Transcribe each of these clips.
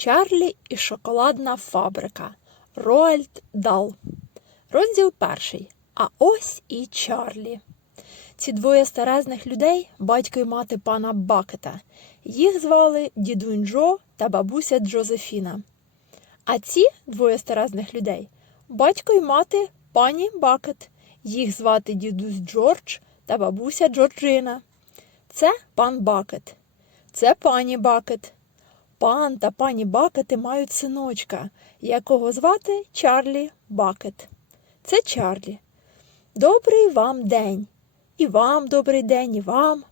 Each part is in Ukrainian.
Чарлі і шоколадна фабрика. Роальд Дал. Розділ перший. А ось і Чарлі. Ці двоє старезних людей батько і мати пана Бакета. Їх звали дідунь Джо та бабуся Джозефіна. А ці двоє старезних людей батько і мати пані Бакет. Їх звати дідусь Джордж та бабуся Джорджина. Це пан Бакет. Це пані Бакет. Пан та пані Бакети мають синочка, якого звати Чарлі Бакет. Це Чарлі. Добрий вам день. І вам добрий день, і вам.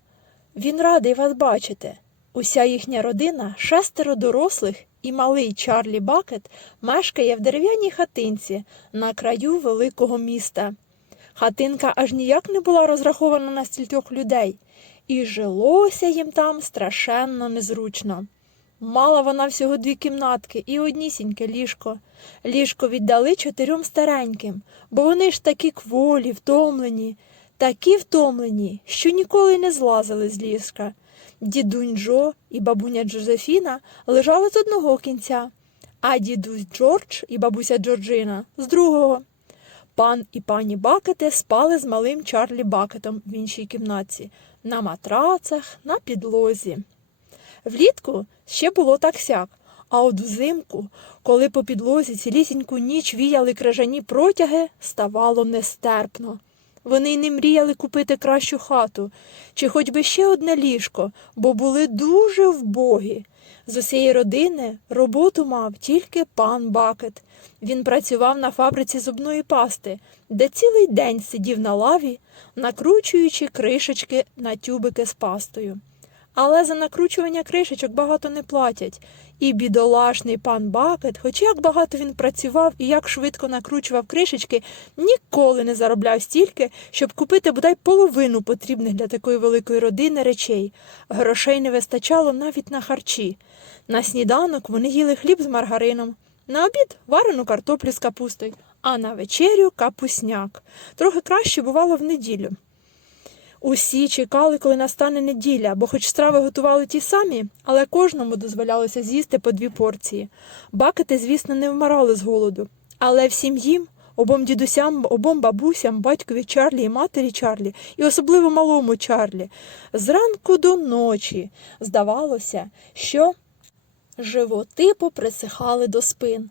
Він радий вас бачити. Уся їхня родина, шестеро дорослих і малий Чарлі Бакет мешкає в дерев'яній хатинці на краю великого міста. Хатинка аж ніяк не була розрахована на стількох людей, і жилося їм там страшенно незручно. Мала вона всього дві кімнатки і однісіньке ліжко. Ліжко віддали чотирьом стареньким, бо вони ж такі кволі, втомлені, такі втомлені, що ніколи не злазили з ліжка. Дідунь Джо і бабуня Джозефіна лежали з одного кінця, а дідусь Джордж і бабуся Джорджина з другого. Пан і пані Бакети спали з малим Чарлі Бакетом в іншій кімнаті, на матрацах, на підлозі. Влітку ще було так сяк, а от взимку, коли по підлозі цілісіньку ніч віяли крижані протяги, ставало нестерпно. Вони й не мріяли купити кращу хату чи хоч би ще одне ліжко, бо були дуже вбогі. З усієї родини роботу мав тільки пан Бакет. Він працював на фабриці зубної пасти, де цілий день сидів на лаві, накручуючи кришечки на тюбики з пастою. Але за накручування кришечок багато не платять. І бідолашний пан Бакет, хоч як багато він працював і як швидко накручував кришечки, ніколи не заробляв стільки, щоб купити бодай половину потрібних для такої великої родини речей. Грошей не вистачало навіть на харчі. На сніданок вони їли хліб з маргарином, на обід варену картоплю з капустою, а на вечерю капусняк. Трохи краще бувало в неділю. Усі чекали, коли настане неділя, бо хоч страви готували ті самі, але кожному дозволялося з'їсти по дві порції. Бакети, звісно, не вмирали з голоду, але всім їм, обом дідусям, обом бабусям, батькові Чарлі і матері Чарлі, і особливо малому Чарлі, зранку до ночі здавалося, що животи поприсихали до спин.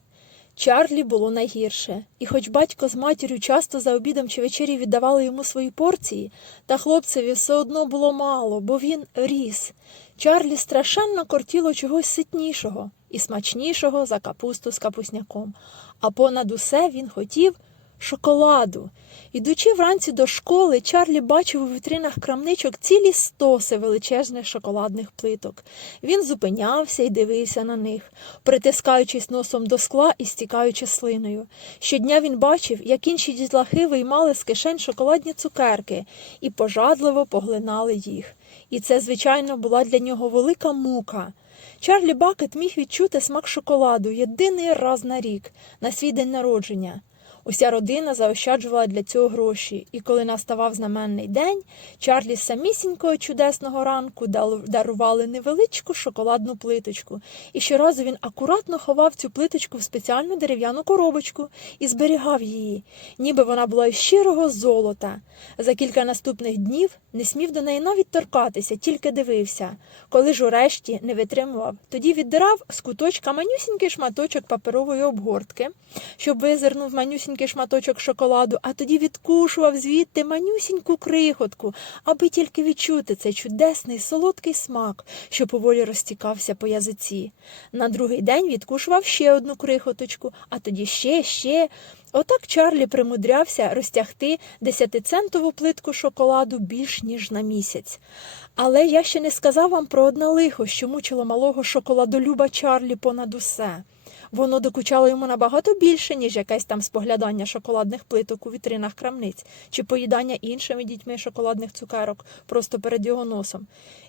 Чарлі було найгірше, і хоч батько з матір'ю часто за обідом чи вечері віддавали йому свої порції, та хлопцеві все одно було мало, бо він ріс. Чарлі страшенно кортіло чогось ситнішого і смачнішого за капусту з капусняком, а понад усе він хотів шоколаду. Ідучи вранці до школи, Чарлі бачив у вітринах крамничок цілі стоси величезних шоколадних плиток. Він зупинявся і дивився на них, притискаючись носом до скла і стікаючи слиною. Щодня він бачив, як інші дітлахи виймали з кишень шоколадні цукерки і пожадливо поглинали їх. І це, звичайно, була для нього велика мука. Чарлі Бакет міг відчути смак шоколаду єдиний раз на рік, на свій день народження. Уся родина заощаджувала для цього гроші, і коли наставав знаменний день, Чарлі самісінького чудесного ранку дарували невеличку шоколадну плиточку, і щоразу він акуратно ховав цю плиточку в спеціальну дерев'яну коробочку і зберігав її, ніби вона була із щирого золота. За кілька наступних днів не смів до неї навіть торкатися, тільки дивився. Коли ж урешті не витримував, тоді віддирав з куточка манюсінький шматочок паперової обгортки, щоб визирнув манюсінький шматочок шоколаду, а тоді відкушував звідти манюсіньку крихотку, аби тільки відчути цей чудесний солодкий смак, що поволі розтікався по язиці. На другий день відкушував ще одну крихоточку, а тоді ще, ще. Отак Чарлі примудрявся розтягти десятицентову плитку шоколаду більш ніж на місяць. Але я ще не сказав вам про одне лихо, що мучило малого шоколадолюба Чарлі понад усе. Воно докучало йому набагато більше, ніж якесь там споглядання шоколадних плиток у вітринах крамниць чи поїдання іншими дітьми шоколадних цукерок просто перед його носом.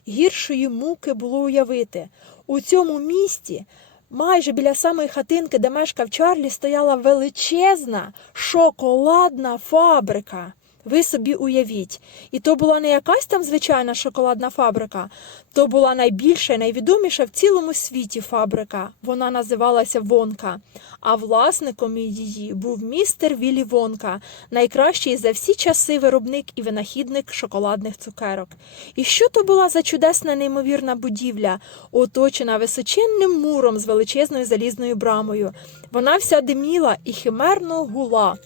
Гіршої муки було уявити у цьому місті. Майже біля самої хатинки, де мешкав Чарлі, стояла величезна шоколадна фабрика. Ви собі уявіть. І то була не якась там звичайна шоколадна фабрика, то була найбільша і найвідоміша в цілому світі фабрика. Вона називалася Вонка. А власником її був містер Віллі Вонка, найкращий за всі часи виробник і винахідник шоколадних цукерок. І що то була за чудесна неймовірна будівля, оточена височенним муром з величезною залізною брамою. Вона вся диміла і химерно гула.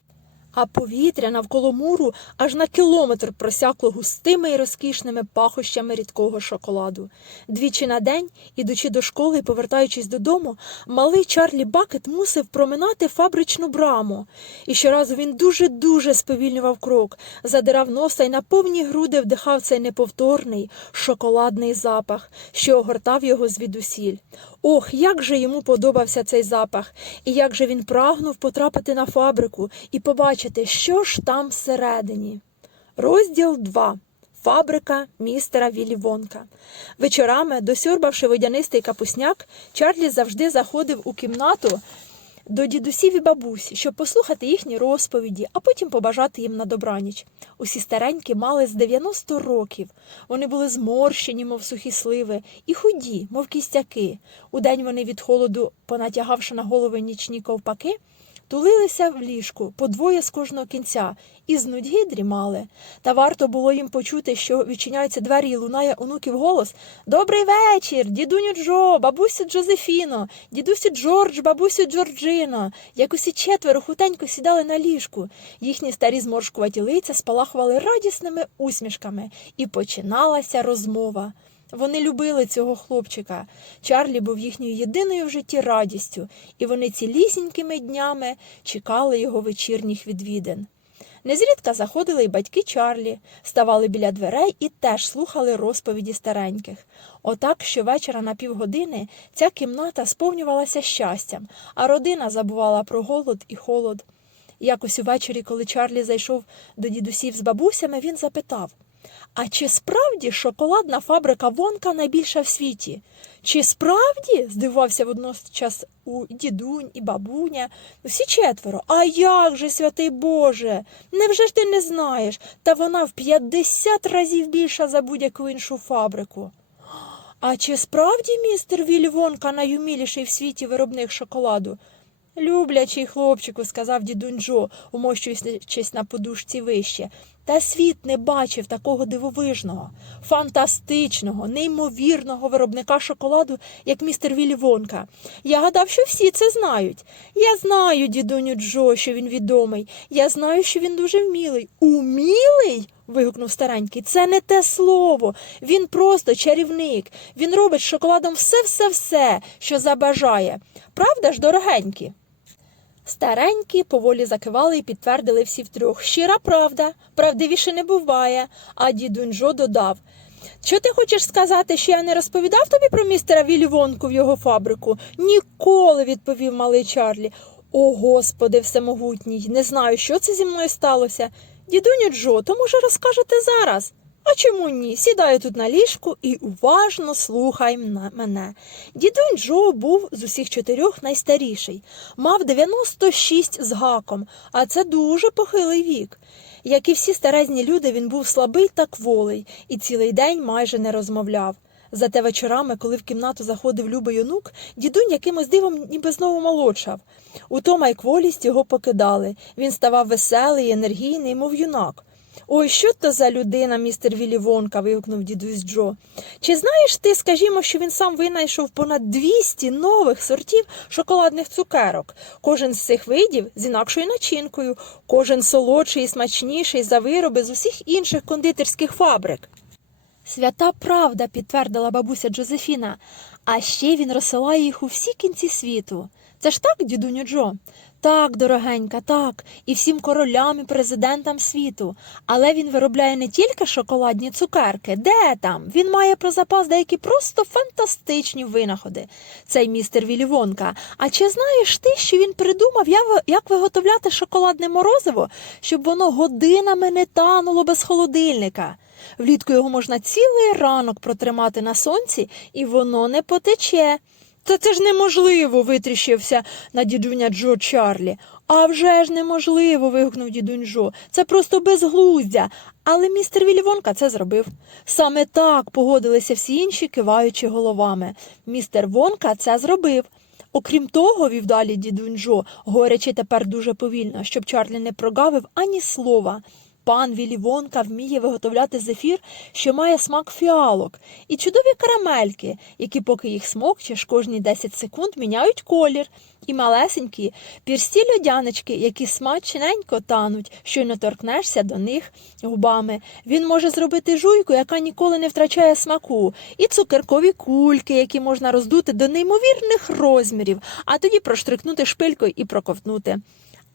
А повітря навколо муру аж на кілометр просякло густими і розкішними пахощами рідкого шоколаду. Двічі на день, ідучи до школи і повертаючись додому, малий Чарлі Бакет мусив проминати фабричну браму. І щоразу він дуже-дуже сповільнював крок, задирав носа і на повні груди вдихав цей неповторний шоколадний запах, що огортав його звідусіль. Ох, як же йому подобався цей запах, і як же він прагнув потрапити на фабрику і побачити, що ж там всередині. Розділ 2. Фабрика містера Віллі Вонка. Вечорами, досьорбавши водянистий капусняк, Чарлі завжди заходив у кімнату до дідусів і бабусі, щоб послухати їхні розповіді, а потім побажати їм на добраніч. Усі старенькі мали з 90 років. Вони були зморщені, мов сухі сливи, і худі, мов кістяки. Удень вони від холоду, понатягавши на голови нічні ковпаки, тулилися в ліжку по двоє з кожного кінця і з нудьги дрімали. Та варто було їм почути, що відчиняються двері і лунає онуків голос Добрий вечір, дідуню Джо, бабусю Джозефіно, дідусю Джордж, бабусю Джорджино. Як усі четверо хутенько сідали на ліжку. Їхні старі зморшкуваті лиця спалахували радісними усмішками, і починалася розмова. Вони любили цього хлопчика. Чарлі був їхньою єдиною в житті радістю, і вони цілісінькими днями чекали його вечірніх відвідин. Незрідка заходили й батьки Чарлі, ставали біля дверей і теж слухали розповіді стареньких. Отак щовечора на півгодини ця кімната сповнювалася щастям, а родина забувала про голод і холод. Якось увечері, коли Чарлі зайшов до дідусів з бабусями, він запитав а чи справді шоколадна фабрика Вонка найбільша в світі? Чи справді? здивувався водночас у дідунь і бабуня. Всі четверо. А як же, святий Боже? Невже ж ти не знаєш? Та вона в 50 разів більша за будь-яку іншу фабрику. А чи справді містер Віллі Вонка найуміліший в світі виробник шоколаду? Люблячий хлопчику, сказав дідунь Джо, умощуючись на подушці вище. Та світ не бачив такого дивовижного, фантастичного, неймовірного виробника шоколаду, як містер Віллі Вонка. Я гадав, що всі це знають. Я знаю, дідуню Джо, що він відомий. Я знаю, що він дуже вмілий. Умілий? вигукнув старенький. Це не те слово. Він просто чарівник. Він робить шоколадом все-все-все, що забажає. Правда ж, дорогенькі? Старенькі поволі закивали і підтвердили всі втрьох. Щира правда, правдивіше не буває. А дідуньжо додав. Що ти хочеш сказати, що я не розповідав тобі про містера Вілівонку в його фабрику? Ніколи, відповів малий Чарлі. О, Господи, всемогутній, не знаю, що це зі мною сталося. Дідуню Джо, то, може, розкажете зараз? А чому ні? Сідаю тут на ліжку і уважно слухай мене. Дідунь Джо був з усіх чотирьох найстаріший, мав 96 з гаком, а це дуже похилий вік. Як і всі старезні люди, він був слабий та кволий і цілий день майже не розмовляв. Зате вечорами, коли в кімнату заходив любий онук, дідунь якимось дивом ніби знову молодшав. Утома й кволість його покидали. Він ставав веселий, енергійний, мов юнак. Ой, що то за людина, містер Віллі Вонка, вигукнув дідусь Джо. Чи знаєш ти, скажімо, що він сам винайшов понад 200 нових сортів шоколадних цукерок, кожен з цих видів з інакшою начинкою, кожен солодший і смачніший за вироби з усіх інших кондитерських фабрик. Свята правда, підтвердила бабуся Джозефіна, а ще він розсилає їх у всі кінці світу. Це ж так, дідуню Джо? Так, дорогенька, так, і всім королям і президентам світу. Але він виробляє не тільки шоколадні цукерки. Де там? Він має про запас деякі просто фантастичні винаходи. Цей містер Вілівонка. А чи знаєш ти, що він придумав, як виготовляти шоколадне морозиво, щоб воно годинами не тануло без холодильника? Влітку його можна цілий ранок протримати на сонці, і воно не потече. Та це ж неможливо, витріщився на дідуня Джо Чарлі. А вже ж неможливо. вигукнув дідунь Джо. Це просто безглуздя. Але містер Віллі Вонка це зробив. Саме так погодилися всі інші, киваючи головами. Містер Вонка це зробив. Окрім того, вів далі дідунь Джо, говорячи тепер дуже повільно, щоб Чарлі не прогавив ані слова. Пан Віллі Вонка вміє виготовляти зефір, що має смак фіалок, і чудові карамельки, які, поки їх смокчеш, кожні 10 секунд міняють колір, і малесенькі пірсті льодянички, які смачненько тануть, щойно торкнешся до них губами. Він може зробити жуйку, яка ніколи не втрачає смаку, і цукеркові кульки, які можна роздути до неймовірних розмірів, а тоді проштрикнути шпилькою і проковтнути.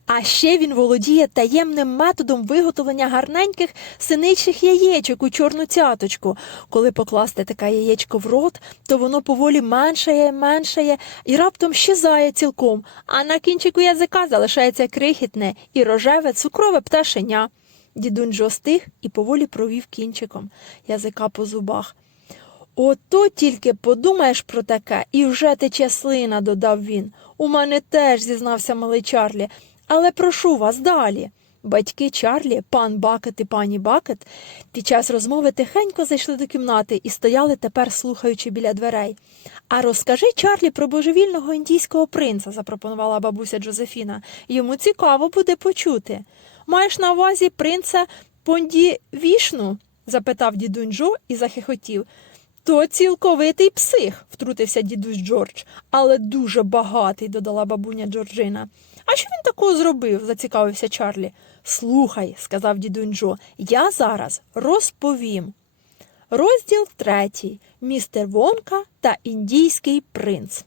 А ще він володіє таємним методом виготовлення гарненьких синичих яєчок у чорну цяточку. Коли покласти таке яєчко в рот, то воно поволі меншає, меншає і раптом щезає цілком, а на кінчику язика залишається крихітне і рожеве цукрове пташеня. Дідунь Джо стих і поволі провів кінчиком язика по зубах. Ото тільки подумаєш про таке, і вже тече слина, додав він. У мене теж, зізнався малий Чарлі, але прошу вас далі. Батьки Чарлі, пан Бакет і пані Бакет, під час розмови тихенько зайшли до кімнати і стояли тепер, слухаючи біля дверей. А розкажи Чарлі про божевільного індійського принца, запропонувала бабуся Джозефіна. Йому цікаво буде почути. Маєш на увазі принца Понді Вішну? запитав дідунь Джо і захихотів. То цілковитий псих, втрутився дідусь Джордж, але дуже багатий, додала бабуня Джорджина. А що він такого зробив? зацікавився Чарлі. Слухай, сказав дідунь Джо, я зараз розповім. Розділ третій. Містер Вонка та індійський принц.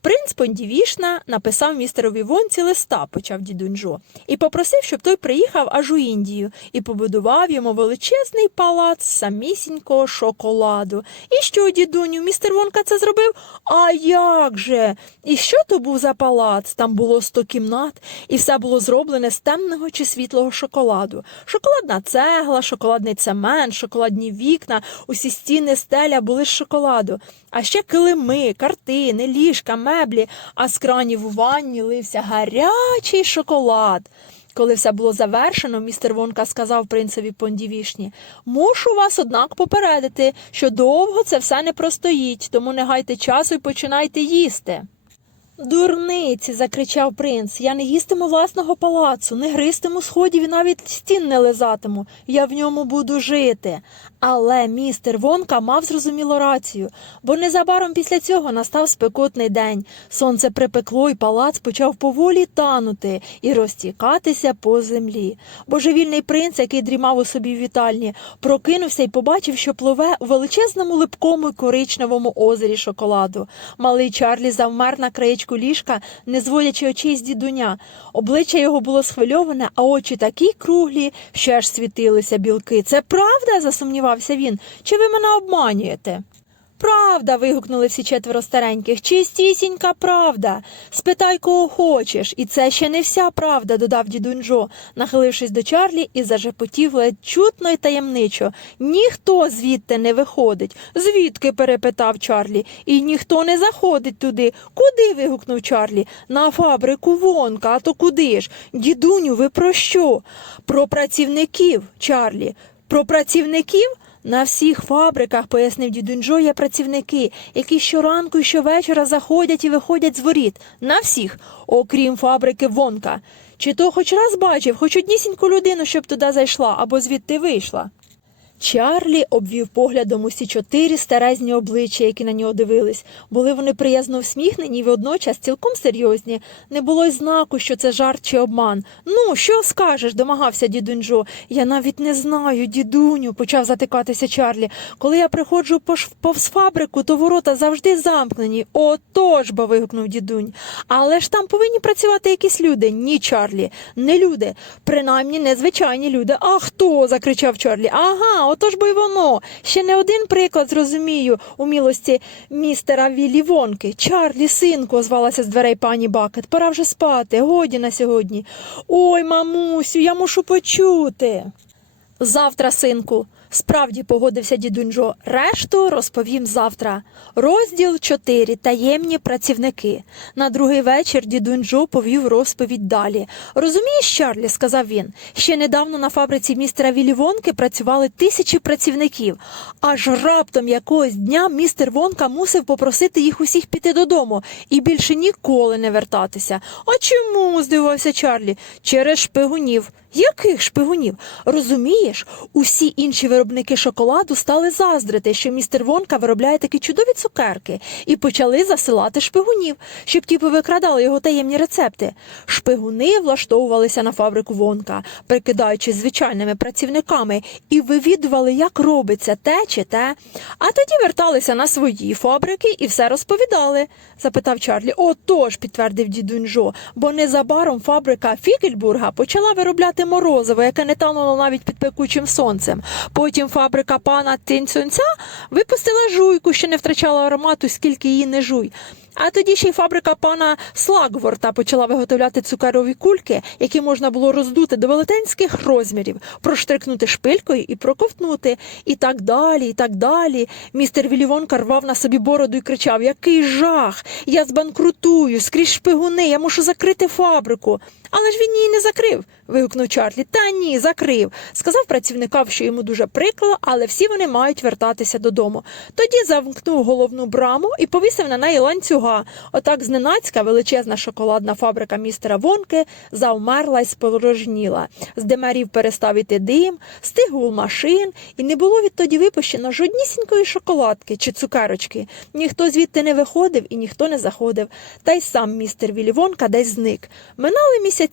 Принц Пондівішна написав містерові Вонці листа, почав дідунь Джо, і попросив, щоб той приїхав аж у Індію і побудував йому величезний палац самісінького шоколаду. І що, дідуню, містер Вонка це зробив? А як же? І що то був за палац? Там було сто кімнат, і все було зроблене з темного чи світлого шоколаду. Шоколадна цегла, шоколадний цемент, шоколадні вікна, усі стіни стеля були з шоколаду. А ще килими, картини, ліжка, меблі, а з кранів у ванні лився гарячий шоколад. Коли все було завершено, містер Вонка сказав принцеві Пондівішні, мушу вас, однак, попередити, що довго це все не простоїть, тому не гайте часу і починайте їсти. Дурниці, закричав принц, я не їстиму власного палацу, не гристиму сходів і навіть стін не лизатиму. Я в ньому буду жити. Але містер Вонка мав зрозуміло рацію, бо незабаром після цього настав спекотний день. Сонце припекло, і палац почав поволі танути і розтікатися по землі. Божевільний принц, який дрімав у собі в вітальні, прокинувся і побачив, що пливе у величезному липкому й коричневому озері шоколаду. Малий Чарлі завмер на краєчку ліжка, не зводячи очей з дідуня. Обличчя його було схвильоване, а очі такі круглі, що аж світилися білки. Це правда? засумнівався він. Чи ви мене обманюєте? Правда. вигукнули всі четверо стареньких. Чистісінька правда. Спитай, кого хочеш. І це ще не вся правда, додав дідунь Джо, нахилившись до Чарлі і зажепотів ледь чутно й таємничо. Ніхто звідти не виходить. Звідки? перепитав Чарлі. І ніхто не заходить туди. Куди? вигукнув Чарлі. На фабрику вонка, а то куди ж? Дідуню, ви про що? Про працівників, Чарлі. Про працівників? На всіх фабриках, пояснив дідунджо, є працівники, які щоранку і щовечора заходять і виходять з воріт. На всіх, окрім фабрики Вонка. Чи то хоч раз бачив, хоч однісіньку людину, щоб туди зайшла або звідти вийшла? Чарлі обвів поглядом усі чотири старезні обличчя, які на нього дивились. Були вони приязно всміхнені і водночас цілком серйозні. Не було й знаку, що це жарт чи обман. Ну, що скажеш? домагався дідунь Джо. Я навіть не знаю, дідуню, почав затикатися Чарлі. Коли я приходжу повз фабрику, то ворота завжди замкнені. Отож, бо вигукнув дідунь. Але ж там повинні працювати якісь люди. Ні, Чарлі, не люди. Принаймні незвичайні люди. А хто? закричав Чарлі. Ага, отож бо й воно. Ще не один приклад зрозумію у мілості містера Віллі Вонки. Чарлі, синку, озвалася з дверей пані Бакет. Пора вже спати. Годі на сьогодні. Ой, мамусю, я мушу почути. Завтра, синку. Справді погодився дідуньжо. Решту розповім завтра. Розділ 4. Таємні працівники. На другий вечір дідуньжо повів розповідь далі. Розумієш, Чарлі, сказав він. Ще недавно на фабриці містера Віллі Вонки працювали тисячі працівників. Аж раптом якогось дня містер Вонка мусив попросити їх усіх піти додому і більше ніколи не вертатися. А чому? здивувався Чарлі. Через шпигунів. Яких шпигунів? Розумієш, усі інші виробники шоколаду стали заздрити, що містер Вонка виробляє такі чудові цукерки, і почали засилати шпигунів, щоб ті повикрадали його таємні рецепти. Шпигуни влаштовувалися на фабрику Вонка, прикидаючись звичайними працівниками, і вивідували, як робиться те чи те. А тоді верталися на свої фабрики і все розповідали, запитав Чарлі. Отож, підтвердив дідуньжо, бо незабаром фабрика Фікельбурга почала виробляти морозиво, яке не тануло навіть під пекучим сонцем. Потім фабрика пана Тинцюнця випустила жуйку, що не втрачала аромату, скільки її не жуй. А тоді ще й фабрика пана Слагворта почала виготовляти цукерові кульки, які можна було роздути до велетенських розмірів, проштрикнути шпилькою і проковтнути. І так далі, і так далі. Містер Вілівонка рвав на собі бороду і кричав: Який жах! Я збанкрутую, скрізь шпигуни, я мушу закрити фабрику. Але ж він її не закрив. вигукнув Чарлі. Та ні, закрив. Сказав працівникам, що йому дуже прикро, але всі вони мають вертатися додому. Тоді замкнув головну браму і повісив на неї ланцюга. Отак зненацька величезна шоколадна фабрика містера Вонки завмерла й спорожніла. З димарів перестав іти дим, стиг гул машин, і не було відтоді випущено жоднісінької шоколадки чи цукерочки. Ніхто звідти не виходив і ніхто не заходив. Та й сам містер Віллі Вонка десь зник. Минали місяці.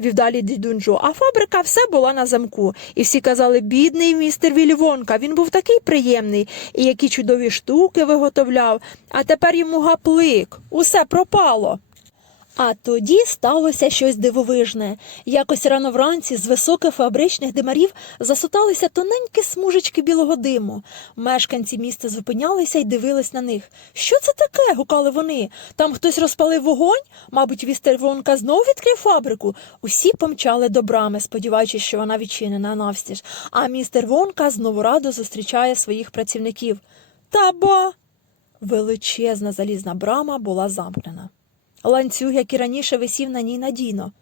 Вів далі дідунджо, а фабрика все була на замку. І всі казали, бідний містер Вільвонка, він був такий приємний, і які чудові штуки виготовляв. А тепер йому гаплик, усе пропало. А тоді сталося щось дивовижне. Якось рано вранці з високих фабричних димарів засуталися тоненькі смужечки білого диму. Мешканці міста зупинялися і дивились на них. Що це таке? гукали вони. Там хтось розпалив вогонь? Мабуть, вістер Вонка знов відкрив фабрику. Усі помчали до брами, сподіваючись, що вона відчинена навстіж. А містер Вонка знову радо зустрічає своїх працівників. Та ба! Величезна залізна брама була замкнена. Ланцюг, як і раніше, висів на ній надійно,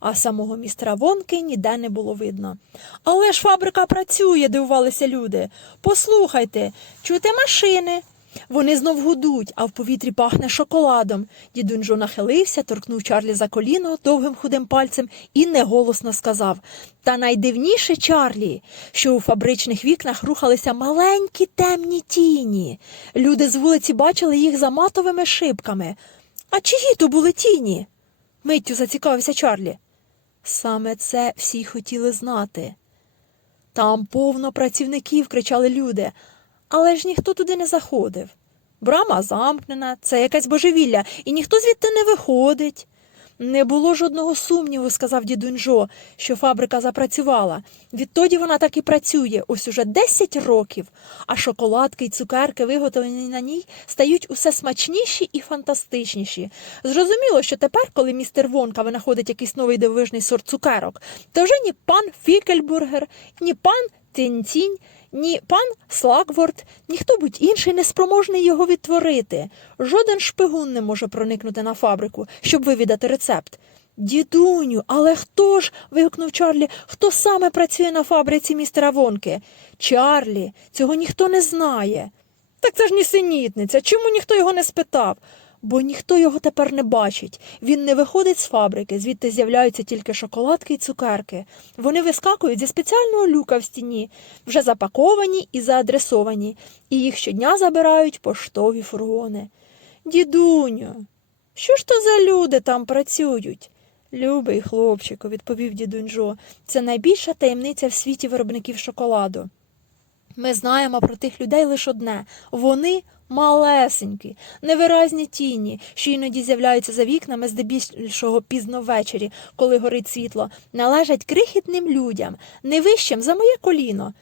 а самого містера Вонки ніде не було видно. Але ж фабрика працює, дивувалися люди. Послухайте, чути машини. Вони знов гудуть, а в повітрі пахне шоколадом. Дідунжо нахилився, торкнув Чарлі за коліно довгим худим пальцем і неголосно сказав Та найдивніше, Чарлі, що у фабричних вікнах рухалися маленькі темні тіні. Люди з вулиці бачили їх за матовими шибками. А чиї то були тіні? миттю зацікавився Чарлі. Саме це всі хотіли знати. Там повно працівників, кричали люди, але ж ніхто туди не заходив. Брама замкнена, це якесь божевілля, і ніхто звідти не виходить. Не було жодного сумніву, сказав дідунжо, що фабрика запрацювала. Відтоді вона так і працює, ось уже 10 років, а шоколадки й цукерки, виготовлені на ній, стають усе смачніші і фантастичніші. Зрозуміло, що тепер, коли містер Вонка винаходить якийсь новий дивовижний сорт цукерок, то вже ні пан Фікельбургер, ні пан Тінтінь, ні пан Слагворд, ніхто будь інший не спроможний його відтворити. Жоден шпигун не може проникнути на фабрику, щоб вивідати рецепт. Дідуню, але хто ж? вигукнув Чарлі, хто саме працює на фабриці містера Вонки? Чарлі, цього ніхто не знає. Так це ж нісенітниця. Чому ніхто його не спитав? Бо ніхто його тепер не бачить. Він не виходить з фабрики, звідти з'являються тільки шоколадки і цукерки. Вони вискакують зі спеціального люка в стіні, вже запаковані і заадресовані, і їх щодня забирають поштові фургони. Дідуню, що ж то за люди там працюють? Любий хлопчику, відповів дідуньжо, це найбільша таємниця в світі виробників шоколаду. Ми знаємо про тих людей лише одне вони малесенькі, невиразні тіні, що іноді з'являються за вікнами здебільшого пізно ввечері, коли горить світло, належать крихітним людям, не вищим за моє коліно.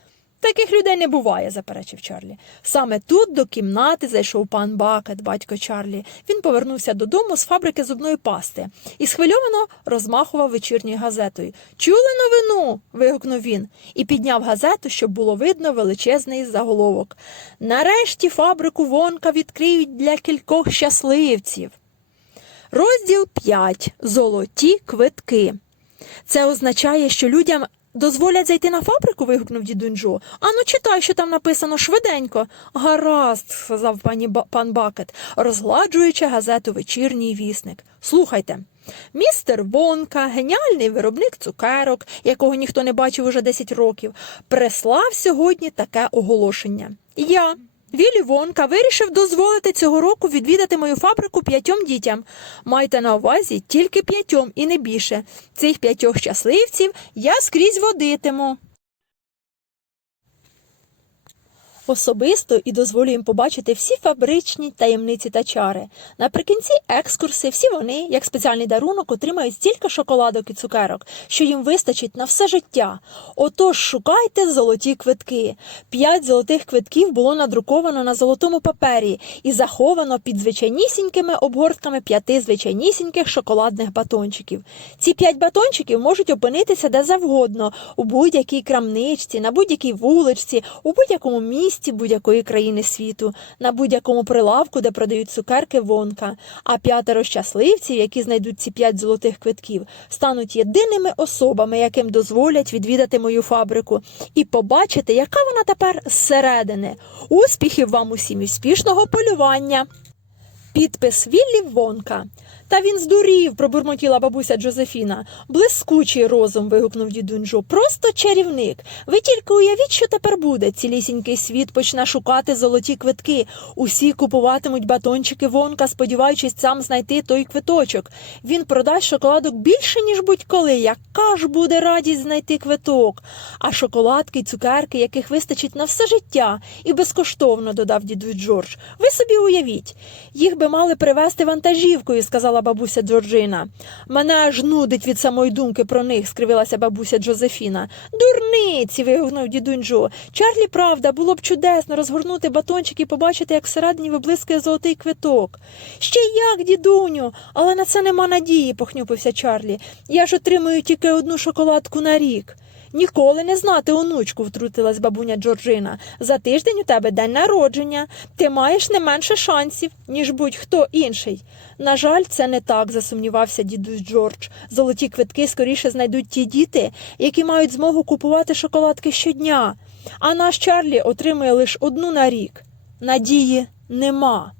Таких людей не буває, заперечив Чарлі. Саме тут до кімнати зайшов пан Бакет, батько Чарлі. Він повернувся додому з фабрики зубної пасти і схвильовано розмахував вечірньою газетою. Чули новину? вигукнув він і підняв газету, щоб було видно величезний заголовок. Нарешті фабрику Вонка відкриють для кількох щасливців. Розділ 5. Золоті квитки. Це означає, що людям дозволять зайти на фабрику? вигукнув дідунь Джо. Ану, читай, що там написано швиденько. Гаразд, сказав пані Ба- пан Бакет, розгладжуючи газету вечірній вісник. Слухайте. Містер Вонка, геніальний виробник цукерок, якого ніхто не бачив уже 10 років, прислав сьогодні таке оголошення. Я, Віллі Вонка, вирішив дозволити цього року відвідати мою фабрику п'ятьом дітям. Майте на увазі тільки п'ятьом і не більше. Цих п'ятьох щасливців я скрізь водитиму. Особисто і дозволю їм побачити всі фабричні таємниці та чари. Наприкінці екскурси всі вони, як спеціальний дарунок, отримають стільки шоколадок і цукерок, що їм вистачить на все життя. Отож шукайте золоті квитки. П'ять золотих квитків було надруковано на золотому папері і заховано під звичайнісінькими обгортками п'яти звичайнісіньких шоколадних батончиків. Ці п'ять батончиків можуть опинитися де завгодно, у будь-якій крамничці, на будь-якій вуличці, у будь-якому місті будь-якої країни світу, на будь-якому прилавку, де продають цукерки вонка. А п'ятеро щасливців, які знайдуть ці п'ять золотих квитків, стануть єдиними особами, яким дозволять відвідати мою фабрику, і побачити, яка вона тепер зсередини. Успіхів вам усім успішного полювання! Підпис Віллі Вонка. Та він здурів, пробурмотіла бабуся Джозефіна. Блискучий розум. вигукнув дідунь. Просто чарівник. Ви тільки уявіть, що тепер буде. Цілісінький світ почне шукати золоті квитки. Усі купуватимуть батончики Вонка, сподіваючись сам знайти той квиточок. Він продасть шоколадок більше, ніж будь-коли. Яка ж буде радість знайти квиток? А шоколадки й цукерки, яких вистачить на все життя, і безкоштовно, додав дідусь Джордж. Ви собі уявіть. Їх би мали привезти вантажівкою, сказала бабуся Джорджина. Мене аж нудить від самої думки про них, скривилася бабуся Джозефіна. Дурниці. вигукнув дідунь Джо. Чарлі, правда, було б чудесно розгорнути батончик і побачити, як всередині виблискує золотий квиток. Ще як, дідуню, але на це нема надії, похнюпився Чарлі. Я ж отримую тільки одну шоколадку на рік. Ніколи не знати, онучку, втрутилась бабуня Джорджина. За тиждень у тебе день народження. Ти маєш не менше шансів, ніж будь-хто інший. На жаль, це не так, засумнівався дідусь Джордж. Золоті квитки скоріше знайдуть ті діти, які мають змогу купувати шоколадки щодня. А наш Чарлі отримує лише одну на рік. Надії нема.